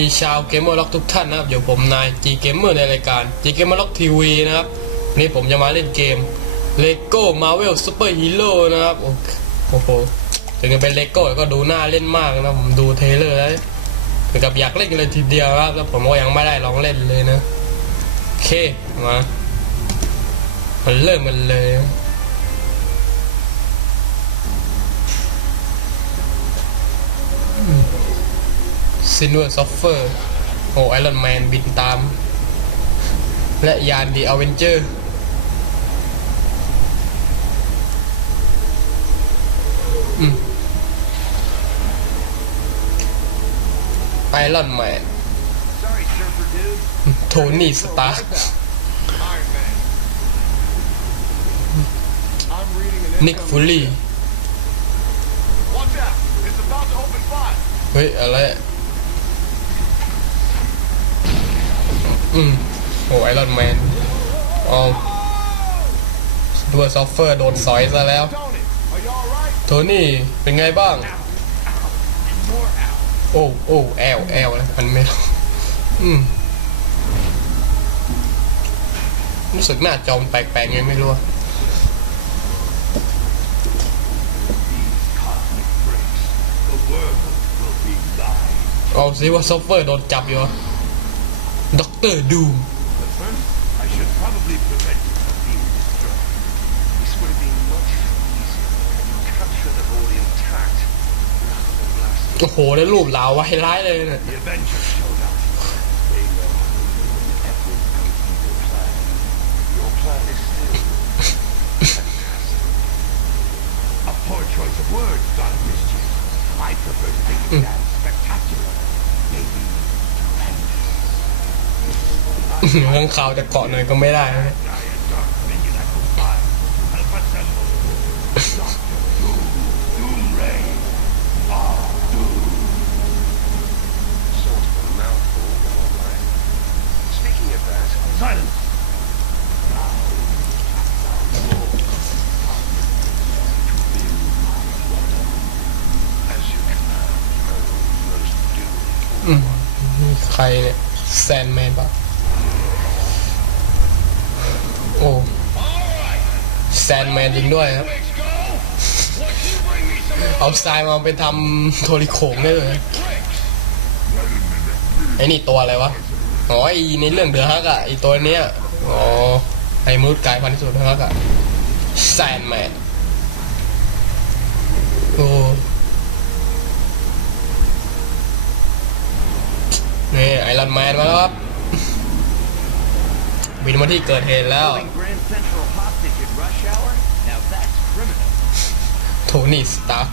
ดีชาวเกมเมอร์ล็อกทุกท่านนะครับเดี๋ยวผมนาย G Gamer ในรายการ G Gamer Lock TV นะครับวันนี้ผมจะมาเล่นเกม Lego Marvel Super Hero นะครับโอ้โหถึงจะเป็นเลโก้ก็ดูน่าเล่นมากนะผมดูเทรลเลอร์แล้วถึงกับอยากเล่นกันเลยทีเดียวครับแล้วผมก็ยังไม่ได้ลองเล่นเลยนะโอเคมามันเริ่มกันเลย ซินเวอร์ซอฟเฟอร์โอ้ไอรอนแมนบินตาม และยานดีอเวนเจอร์ไอรอนแมน Sorry, surfer dude. โทนี่สตาร์ Iron Man. I'm reading an นิกฟูลี่ Watch out! It's about to open fire. เฮ้ย อะไร อืมโอ้ไอรอนแมนอ๋อด้วยซอฟเฟอร์โดนสอยซะแล้ว โทนี่เป็นไงบ้าง โอ้โอ้แอลแอลแล้วมันไม่รู้อืมรู้สึกหน้าจอมแปลกๆไงไม่รู้อะ Cosmic breaks. The world will be thine. เอาซิว่าซอฟเฟอร์โดนจับอยู่ ด็อกเตอร์ดูม But first, I should probably prevent you from being destroyed. This would have been much easier had you captured the body intact rather than blasted. โอ้โหได้รูปลาวไว้ร้ายเลยเนี่ย The Avengers showed up. They know every bit of your plan. Your plan is still fantastic. A poor choice of words, God of mischief. I prefer to think of it as spectacular. Maybe tremendous. ข้างขาวจะเกาะหน่อยก็ไม่ได้อืมใครเนี่ยแซนแมนปะโอ้แซนแมนจริงด้วยครับเอาทรายมาไปทำโทริโขงได้เลยไอ้นี่ตัวอะไรวะ อ๋อไอในเรื่องเดือฮักอะไอตัวเนี้ย อ๋อ ไอมนุษย์กายพันธุ์สุดฮักอะแซนแมนโอ้นี่ไอรอนแมนมาแล้วครับบินมาที่เกิดเหตุแล้ว โทนี่สตาร์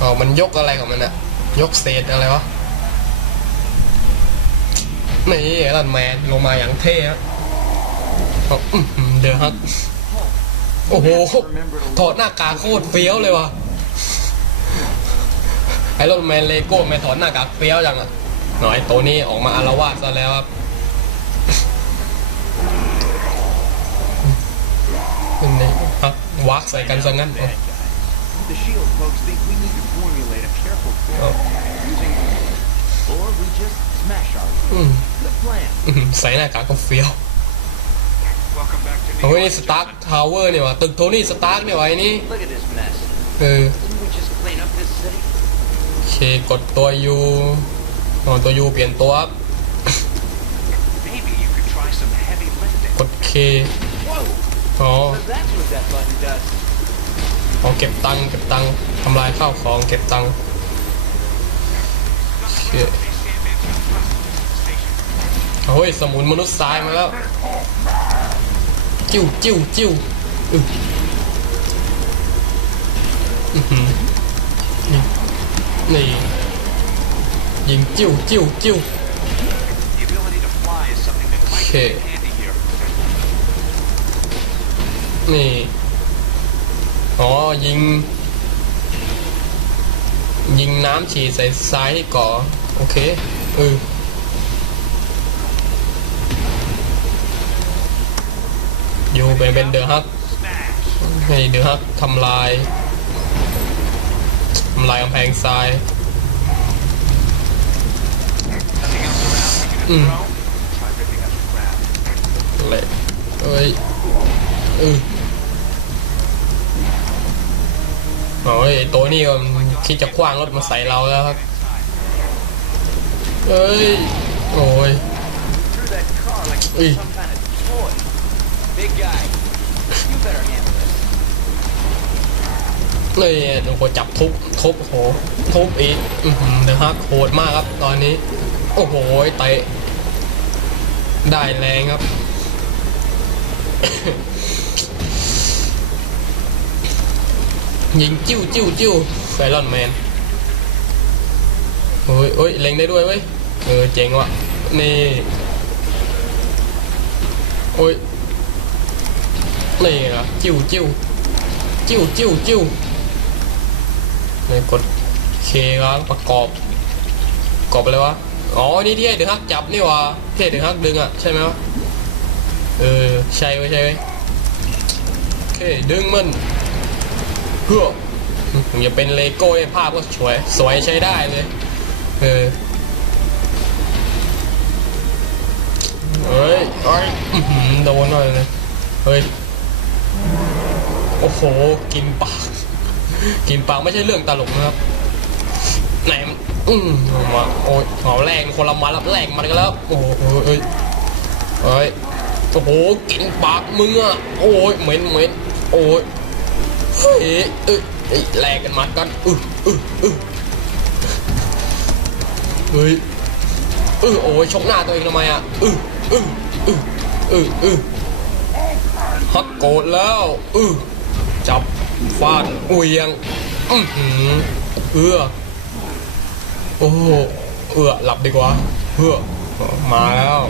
อ๋อ มันยกอะไรของมันอะยกเศษอะไรวะ นี่ไอรอนแมนลงมาอย่างเท่ครับเอาอื้อหือเดือฮักโอ้โห ถอดหน้ากากโคตรเฟี้ยวเลยวะไอรอนแมนเลโก้ไม่ถอดหน้ากากเฟี้ยวจังอะ หน่อยตัวนี้ออกมาอารวาสซะแล้วครับเป็นไงฮะวักใส่กันซะงั้น Bad guy. The SHIELD folks think we need to formulate a careful Oh. plan using or we just smash our way. อืม Good plan. อื้อหือใส่หน้ากากก็เฟี้ยว Welcome back to โอ้ยนี่สตาร์คทาวเวอร์เนี่ยวะตึกโทนี่สตาร์คเนี่ยวะไอ้นี่ Look at this mess. เออ Didn't we just clean up this city? โอเคกดตัวยู อ๋อตัวยูเปลี่ยนตัวครับ Maybe you could try some heavy lifting. กดเค Whoa! อ๋อ So that's what that button does. อ๋อเก็บตังค์เก็บตังค์ทำลายข้าวของเก็บตังค์โอเคโอ้ยสมุนมนุษย์ทรายมาแล้ว จิ้วจิ้วจิ้วอื้ออื้อหือนี่นี่ ยิงจิ้วจิ้วจิ้ว The ability to fly is something that might Okay. come in handy here. นี่อ๋อยิง ยิงน้ำฉีดใส่ทรายที่ก่อ โอเคเอออยู่เป็นเป็นเดือฮักให้เดือฮักทำลายทำลายกำแพงทราย the ground. เลยเอ้ยเออโอ้ยตัวนี้มันคิดจะคว้างรถมาใส่เราแล้วครับเอ้ย โอ้ยอีเลยโอ้โหจับทุบทุบโหทุบอีกอือหือนะฮะโหดมากครับตอนนี้ โอ้โหเตะ ได้แรงครับ ยิงจิ้วจิ้วจิ้วไฟรอนแมนโอ้ยโอ้ยเล็งได้ด้วยเว้ย เออ เจ๋งว่ะ นี่โอ้ยนี่เหรอจิ้วจิ้วจิ้วจิ้วจิ้วเลยกดเคครับประกอบประกอบอะไรวะ อ๋อ นี่ที่ให้เดือฮักจับนี่วะเท่ห้เดือฮักดึงอะ ใช่ไหมวะ เออ ใช่ไว้ใช่ไว้โอเค ดึงมันเพื่อผมจะเป็นเลโก้ไอ้ภาพก็สวย สวยใช้ได้เลย เออเฮ้ยเฮ้ยโดนหน่อยเลยเฮ้ย โอ้โห กินปาก กินปากไม่ใช่เรื่องตลกนะครับ ไหนมัน อืมมาโอ้ยเอาแรงคนละมาแล้วแรงมันกันแล้ว โอ้โหเฮ้ยเฮ้ยโอ้โหกินปากมึงอะโอ้ยเหม็นเหม็นโอ้ยเฮ้ยเอ้ยแลกกันมากันอืออืออือเฮ้ยอือโอ้ยชกหน้าตัวเองทำไมอะอืออืออืออืออือฮักโกรธแล้วอือจับฟาดเวียง อือหือเอื้อ โอ้โหเอือหลับดีกว่าเอื้อมาแล้ว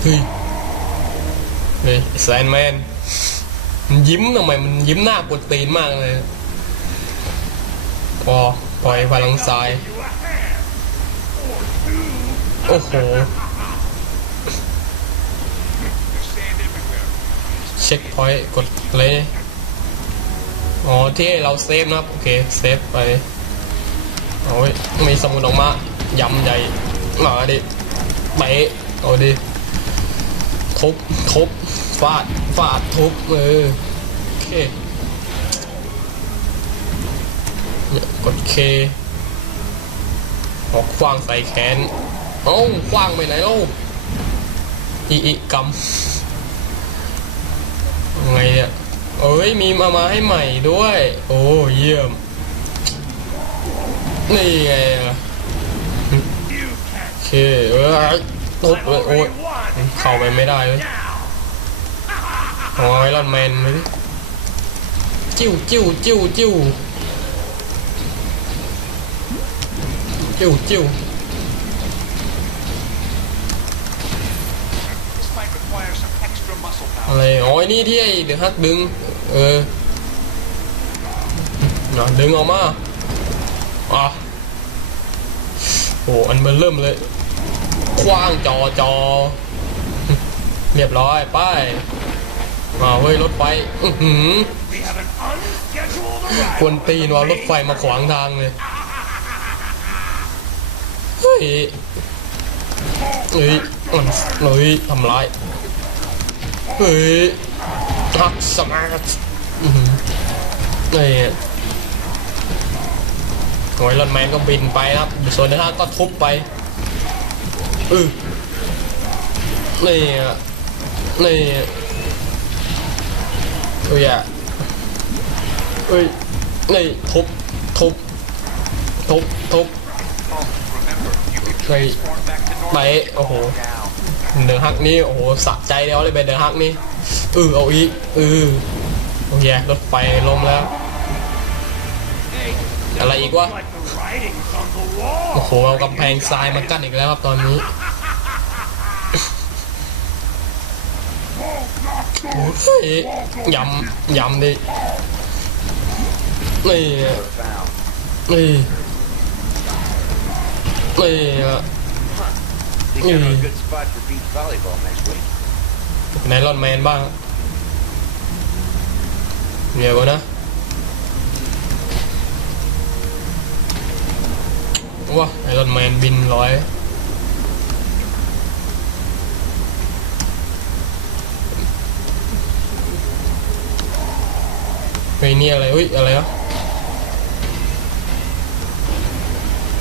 เฮ้ยเฮ้ยแซนแมนมันยิ้มทำไมมันยิ้มหน้ากดตีนมากเลย พอปล่อยพลังทราย โอ้โห เช็คพอยต์กด เลยอ๋อที่เราเซฟนะครับ โอเค เซฟไปโอ้ยมีสมุดออกมายำใหญ่มาดิเตะเอาดิทุบทุบฟาดฟาดทุบเออโอเคเนี่ยกดเคออกคว้างใส่แขนเอ้าคว้างไปไหนเล่าอีอีกำ ไงเนี่ยเอ้ยมีมามาให้ใหม่ด้วย โอ้เยี่ยม นี่ไงล่ะโอเคเออตุ๊บเลยโอ้ยเข้าไปไม่ได้เลยเอาไอรอนแมนไปดิจิ้วจิ้วจิ้วจิ้วจิ้วจิ้ว อะไรอ๋อไอ้นี่ที่ไอ้เดี๋ยวฮักดึง เออนะดึงออกมาอะโอ้อันเบอร์เริ่มเลย คว้างจอจอ เรียบร้อย ป้ายมาเฮ้ย รถไฟอือหือควนตีนว่ารถไฟมาขวางทางเลย เฮ้ย เฮ้ยมันเฮ้ยทำร้าย เฮ้ยฮักสมาร์ทอื้อหือนี่โอ้ยรถแมนก็บินไปนะครับ ส่วนในทางก็ทุบไปอือนี่อะนี่เอ้ยอะเอ้ยนี่ทุบทุบทุบทุบ Oh, remember, you can Hey. transform back to normal. ไปโอ้โห Now. เดอะฮักนี่โอ้โหสะใจแล้วเลยเป็นเดอะฮักนี่เออเอาอีกเออโอเครถไฟล้มแล้ว อะไรอีกวะโอ้โหเอากำแพงทรายมากั้นอีกแล้วครับตอนนี้เฮ้ยยำยำดินี่นี่นี่ Think I know a Mm. good spot for beach volleyball next week. ไหนรอนแมนบ้าง I เดี๋ยวก่อนนะว้าไอรอนแมนบินร้อยเฮ้ยนี่อะไรเฮ้ยอะไรวะ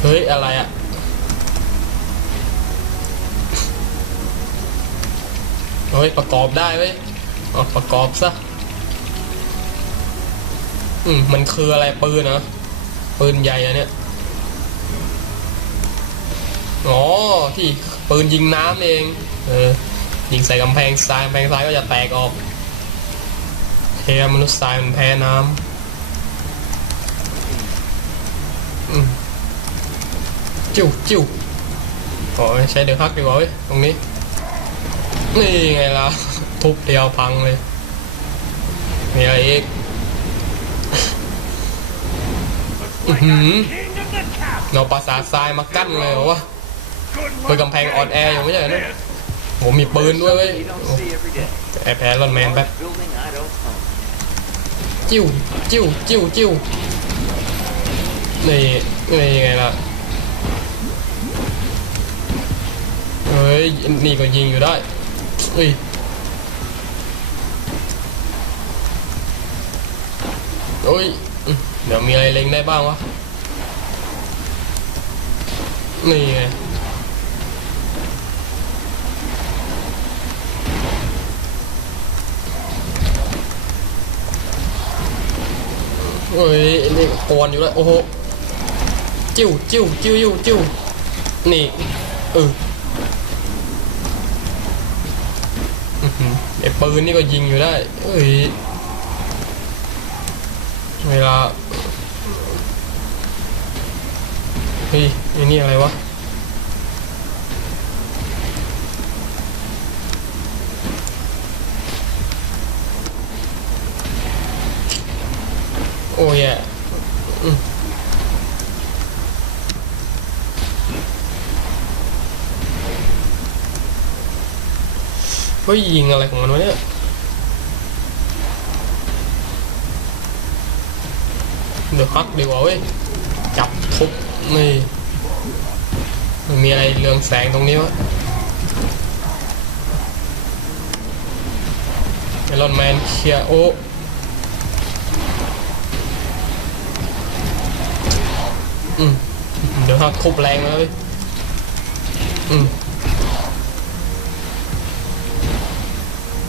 เฮ้ยอะไรอะ เฮ้ยประกอบได้เว้ยเอาประกอบซะอืมมันคืออะไรปืนนะปืนใหญ่อะเนี่ยอ๋อที่ปืนยิงน้ำเอง เออยิงใส่กำแพงทรายกำแพงทรายก็จะแตกออกเทมนุษย์ทรายมันแพ้น้ำจิ้วจิ้วอ๋อใช้เดือดฮักดีกว่าเว้ยตรงนี้ นี่ไงล่ะ ทุบเดียวพังเลย มีอะไรอีก Looks like Mhm. I'm king of the castle. เราปราสาททรายมากั้นเลยหรอวะเฮ้ย luck กำแพงออนแอร์อยู่ไม่ใช่เหรอเนี่ย this. โหมีปืนด้วยเว้ยแอบแพ้รอนแมนแป๊บจิ้วจิ้วจิ้วจิ้วนี่นี่ไงล่ะเฮ้ยนี่ก็ยิงอยู่ได้ เฮ้ยโอ้ยเดี๋ยวมีอะไรเล็งได้บ้างวะ นี่ไงเฮ้ยนี่ปวนอยู่แล้ว โอ้โห จิ้วจิ้วจิ้วจิ้วจิ้วนี่ เอออื้อหือไอ้ ปืนนี่ก็ยิงอยู่ได้เฮ้ย เวลา เฮ้ยไอ้นี่อะไรวะ โอ้ยอะอืมเฮ้ยยิงอะไรของมันวะเนี่ยเดี๋ยวพักดีกว่าเว้ยจับทุบนี่มันมีอะไรเรืองแสงตรงนี้วะไอรอนแมนเคลียโออืมเดี๋ยวถ้าทุบแรงแล้วเว้ยอืม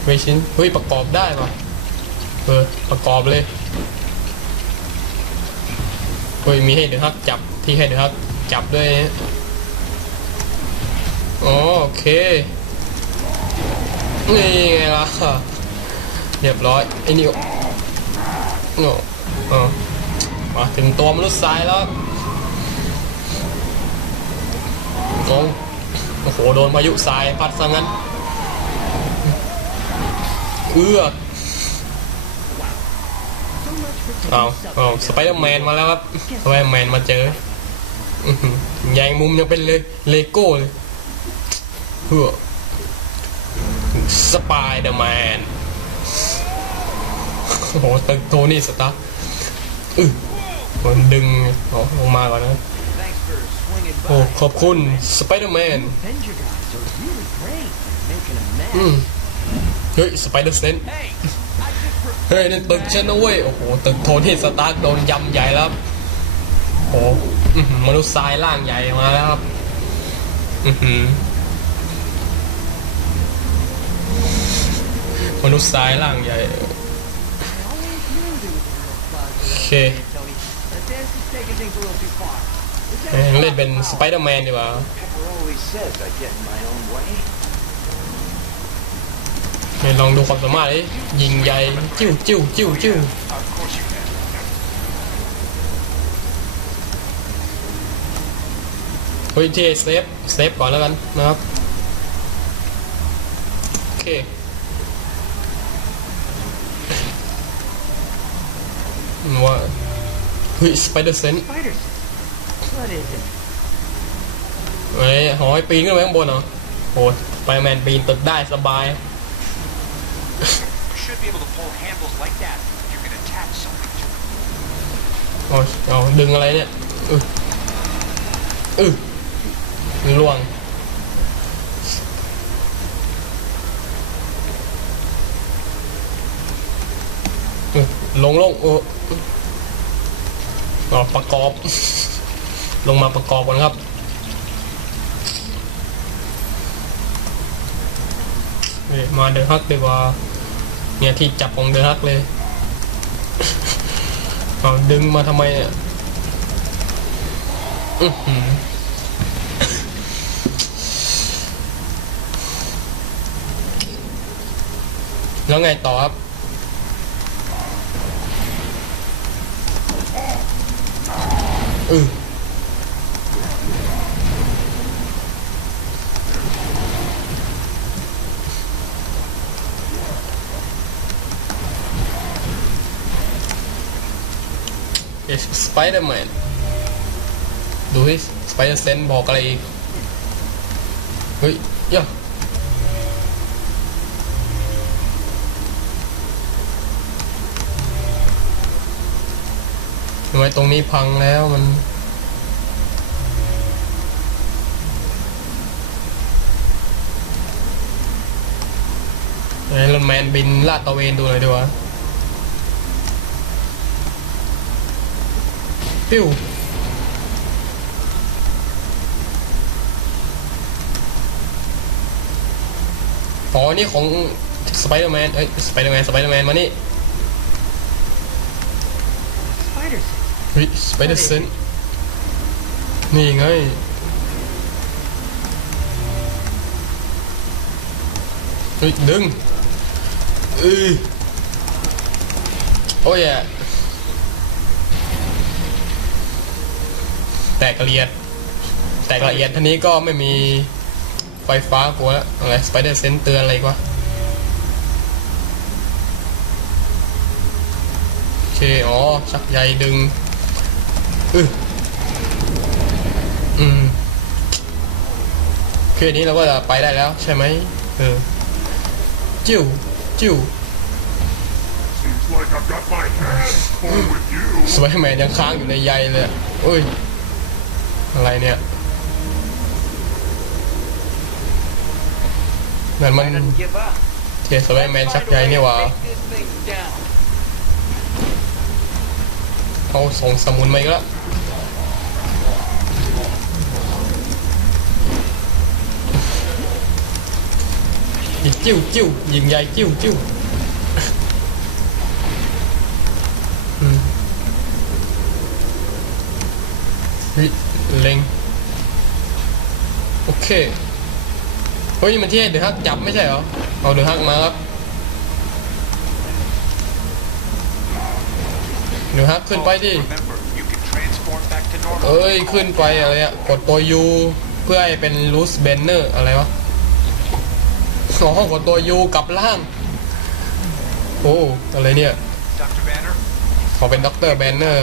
เฮ้ยชิ้น เฮ้ย ประกอบได้ป่ะเออ ประกอบเลย เฮ้ย มีให้เดือฮักจับ ที่ให้เดือฮักจับด้วยนะโอเค นี่ไงล่ะ เรียบร้อย ไอ้นี่โอ้อ๋อมาถึงตัวมนุษย์ทรายแล้วโอ้โอ้โหโดนพายุทรายพัดซะงั้น เอือกเอาเอาสไปเดอร์แมนมาแล้วครับสไปเดอร์แมนมาเจออื้อหือแยงมุมยังเป็นเลยเลโก้เลยเพื่อสไปเดอร์แมนโอ้โหตึกโทนี่สตาร์อือมันดึงอ๋อลงมาก่อนนะ Thanks for swinging โอ้ by. ขอบคุณสไปเดอร์แมน Avenger guys are really great. Making a mess. อืม เฮ้ย สไปเดอร์เซนเฮ้ยนี่นตึกฉันนะเว้ย โอ้โห ตึกโทนี่สตาร์ทโดนยำใหญ่แล้วโอ้โหมนุษย์ทรายร่างใหญ่มาแล้วครับ อือหือมนุษย์ทรายร่างใหญ่โอเคเอ้ย that เล่นเป็นสไปเดอร์แมนดีกว่า เฮ้ยลองดูความสามารถดิยิงใหญ่จิ้วจิ้วจิ้วจิ้ว Of course you can. เฮ้ยที่เซฟเซฟก่อนแล้วกันนะครับโอเคว่าเฮ้ยสไปเดอร์เซน Spiders. What is it? เฮ้ยหอยปีนขึ้นไปข้างบนเหรอโอ้ยไปแมนปีนตึกได้สบาย You should be able to pull handles like that if you're gonna attach something to it. เอาเอาดึงอะไรเนี่ยอึอึล่วงอึลงลงโอ้เอาประกอบ ลงมาประกอบกันครับเอ้ยมาเดอะฮักดีกว่า เนี่ยที่จับของเดอะฮักเลยเอาดึงมาทำไมเนี่ยอื้อหือแล้วไงต่อครับอือ สไปเดอร์แมนดูสิสไปเดอร์เซนบอกอะไรอีกเฮ้ยย่าทำไมตรงนี้พังแล้วมันไอรอนแมนบินลาดตระเวนดูหน่อยดีกว่า ปิ้วอ๋อ นี่ของสไปเดอร์แมนเอ้ยสไปเดอร์แมนสไปเดอร์แมนมานี่ Spider sense. เฮ้ยสไปเดอร์เซนนี่ไงเฮ้ยดึงเออโอ้ยอะแตกละเอียด แตกละเอียดท่านี้ก็ไม่มีไฟฟ้ากลัวแล้วอะไรสไปเดอร์เซนเตือนอะไรอีกวะโอเค อ๋อ ชักใยดึงอืออืมคืออันนี้เราก็จะไปได้แล้วใช่ไหมเออ จิ้ว จิ้ว Seems like I've got my hands full with you. สไปเดอร์แมนยังค้างอยู่ในใยเลยอะโอ้ย อะไรเนี่ยนั่นมันเทสไปเดอร์แมนชักใยนี่หว่า Take this thing down. เอาส่งสมุนมาอีกแล้วจิ้วจิ้วยิงใหญ่จิ้วจิ้วอืม งโอเคเฮ้ยมันที่ให้เดือดฮักจับไม่ใช่เหรอเอาเดือดฮักมาครับเดือดฮักขึ้นไปดิเอ้ยขึ้นไปอะไรอะกดตัวยูเพื่อให้เป็นลูสเบนเนอร์อะไรวะสอ๋อกดตัวยูกลับล่างโอ้อะไรเนี่ยขอเป็นด็อกเตอร์แบนเนอร์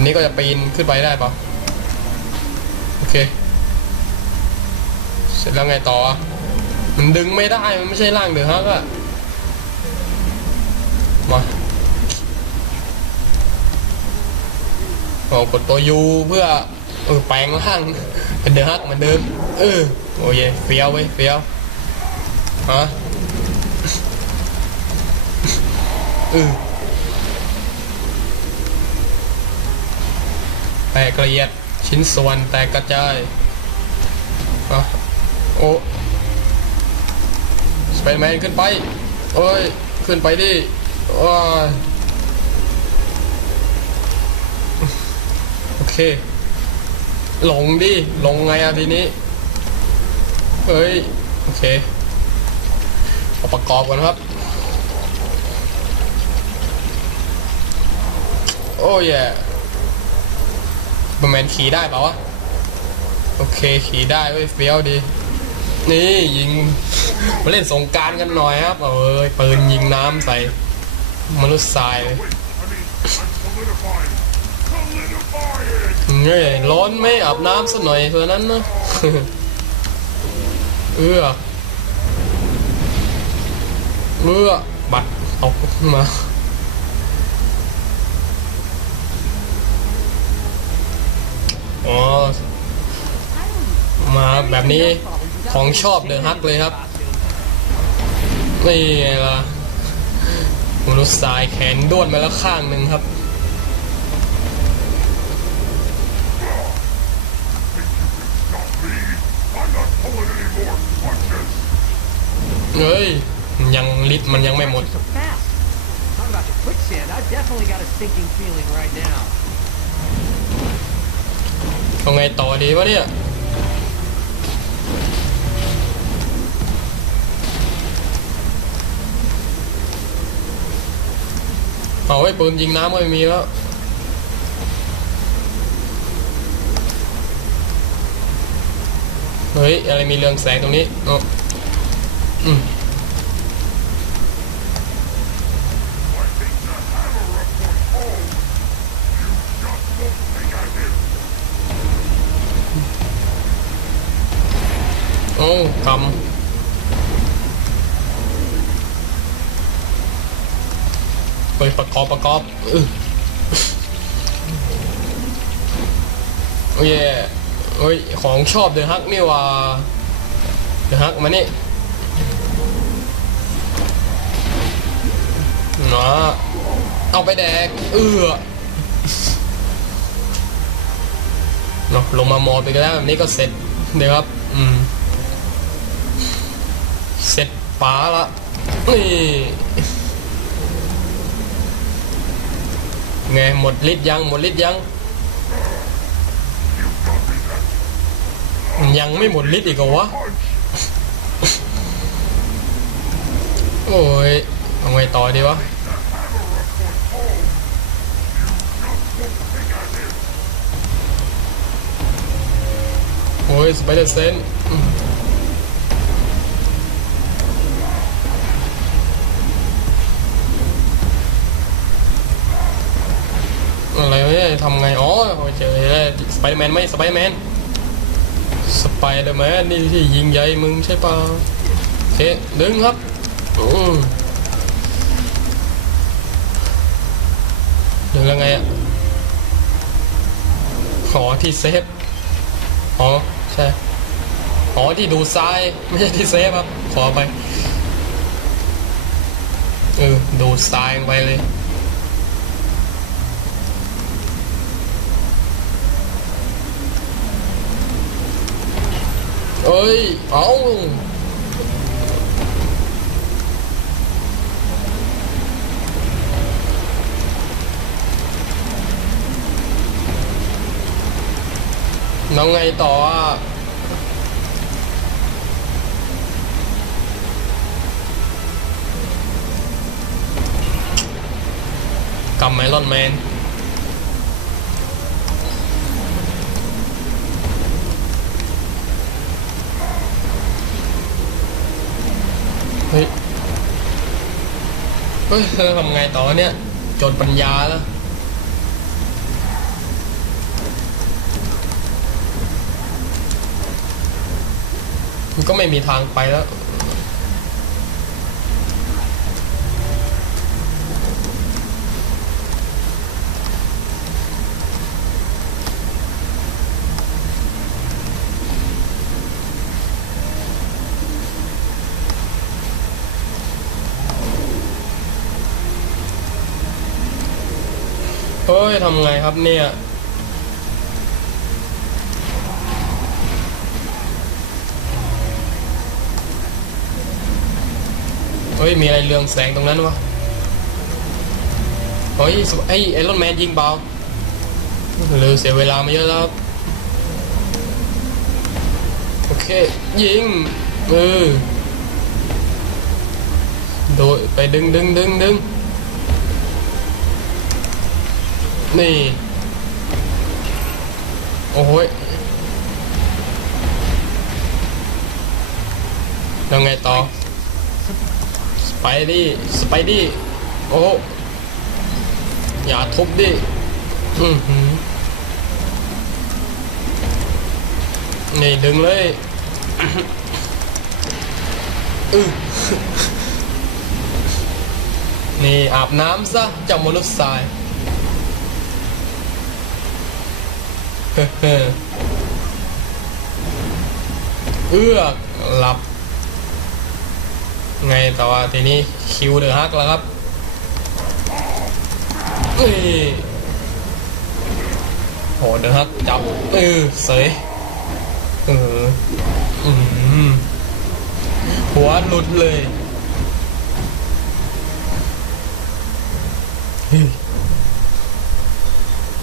นนี้ก็จะปีนขึ้นไปได้ปะโอเค เสร็จแล้วไงต่อ มันดึงไม่ได้ มันไม่ใช่ร่างเดือฮักอะมาเอากดตัวยูเพื่อเออแปลงร่างเป็นเดือฮักเหมือนเดิมเออโอ้ยเฟี้ยวเว้ยเฟี้ยวฮะเออ แตกละเอียดชิ้นส่วนแตกกระจายอะโอ้สไปแมนขึ้นไป โอ้ย ขึ้นไปดิ โอ้ย โอเค ลงดิ ลงไงอะทีนี้ เฮ้ย โอเคเอาประกอบกันครับ โอ้ยแย่บอแมนขี่ได้เปล่าวะ โอเคขี่ได้เว้ยเฟี้ยวดี นี่ยิง มาเล่นสงการกันหน่อยครับ เอ้ยปืนยิงน้ำใส่ มนุษย์ทรายเลย Wait, I mean, I'm solidifying. Solidifying! เฮ้ยร้อนไม่อาบน้ำสักหน่อยเท่านั้นนะเอื้อเอื้อบัดไปตกมา อ๋อับแบบนี้ของชอบเดินฮักเลยครับนี่ละมนุษย์สายแขนด้วนไปแล้วข้างหนึ่งครับเฮ้ยยังลิดมันยังไม่หมดเอาไงต่อดีวะเนี่ย เอาไว้ปืนยิงน้ำก็ไม่มีแล้ว เฮ้ย อะไรมีเรืองแสงตรงนี้เอาอืม I think the hammer report home. You just won't think I did. โอ้กำเฮ้ยประก อบประกอบอื้อโอ้ยเฮ้ย ของชอบเดอะฮักนี่ว่าเดอะฮักมานี่นะเอาไปแดก เอือเนาะลงมาหมอไปกันแล้วแบบนี้ก็เสร็จเดี๋ยวครับ อืม เสร็จป๋าละนี่ ไงหมดฤทธิ์ยังหมดฤทธิ์ยังยังไม่หมดฤทธิ์อีกเหรอวะ โอ้ยเอาไงต่อดีวะ โอ้ยสไปเดอร์เซน อะไรวะเนี่ยทำไง อ๋อเจอแล้วสไปเดอร์แมนไหมสไปเดอร์แมนสไปเดอร์แมนนี่ที่ยิงใหญ่มึงใช่ปะโอเคดึงครับอืมดึงแล้วไงอะขอที่เซฟ อ๋อ ใช่ อ๋อ ที่ดูซ้าย ไม่ใช่ที่เซฟครับ ขอไป เออ ดูซ้ายไปเลย เอ้ยเอาแล้วไฮ้ย เฮ้ยเธอทำไงต่อเนี่ย จดปัญญาแล้วก็ไม่มีทางไปแล้ว ทำไงครับเนี่ยเฮ้ย มีอะไรเรืองแสงตรงนั้นวะเฮ้ยไอไอรอนแมนยิงเบาเร็วเสียเวลามาเยอะแล้วครับโอเค ยิงเออโดยไปดึงดึงดึงดึง นี่ โอ้โหยแล้วไงต่อ สไปดี้ สไปดี้ โอ้ อย่าทุบดิ อือหือนี่ดึงเลยอือนี่อาบน้ำซะเจ้ามนุษย์ทราย เอื้อกหลับ ไงต่อทีนี้คิวเดอฮักแล้วครับเอ้ยโหเดอฮักจับเออเสยเอออืมหัวหลุดเลยเฮ้ย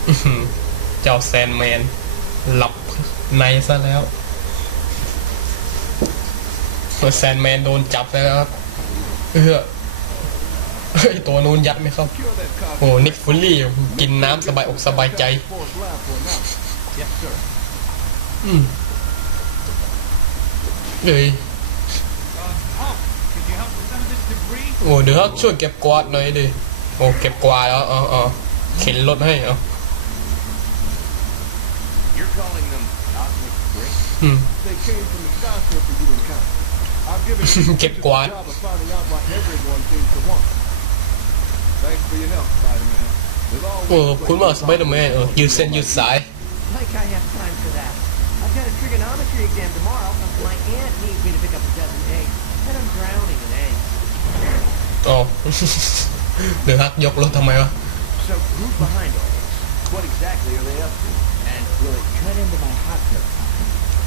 อื้อหือ เจ้าแซนแมน หลับในซะแล้วตัวแซนแมนโดนจับแล้วครับเออเฮ้ยตัวนู้นยัดไหมครับ โอ้นิกฟุลลี่กินน้ำสบายอกสบายใจ อืมเอ้ยโอ้เดี๋ยวช่วยเก็บกวาดหน่อยดิโอ้เก็บกวาดแล้วอ๋ออ๋อเข็นรถให้เอา calling them cosmic debris? อืม They came from the skyscraper you encountered. I've given you Get the quiet. job of finding out what everyone seems to want. Thanks for your help, Spider-Man. There's โอ้ always ขอบคุณมากสไปเดอร์แมนเออยืดเส้นยืดสาย Like I have time for that. I've got a trigonometry exam tomorrow. My aunt needs me to pick up a dozen eggs, and I'm drowning in eggs. อ๋อเดี๋ยวฮักยกรถทำไมวะ So who's behind all this? What exactly are they up to? And will it cut into my hot tub?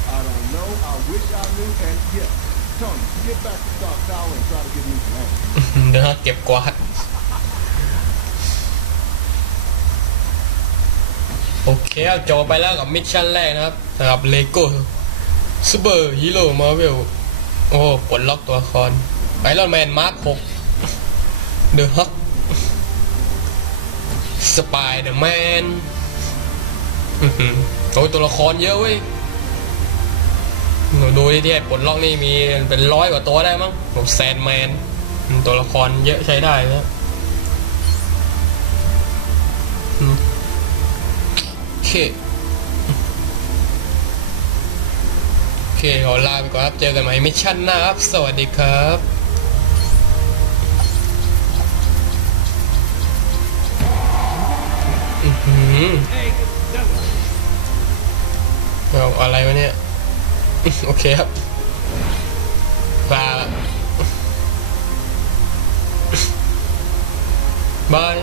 I don't know. I wish I knew. And yeah, Tony, get back to Stock Tower and try to give me some answers. เดี๋ยวฮักเก็บกวาดโอเคครับจบไปแล้วกับมิชชั่นแรกนะครับสำหรับเลโก้ซูเปอร์ฮีโร่มาเวลโอ้ปลดล็อกตัวละครไอรอนแมนมาร์คหกเดอะฮักสไปเดอร์แมน โอ้ยตัวละครเยอะเว้ยหนูดูที่ที่ไอ้ปลดล็อกนี่มีเป็นร้อยกว่าตัวได้มั้งผมแซนแมนตัวละครเยอะใช้ได้นะอืมโอเคโอเคขอลาไปก่อนครับ เจอกันใหม่มิชชั่นหน้าครับ สวัสดีครับอือหือ Hey, เอาอะไรวะเนี่ย โอเคครับลาบาย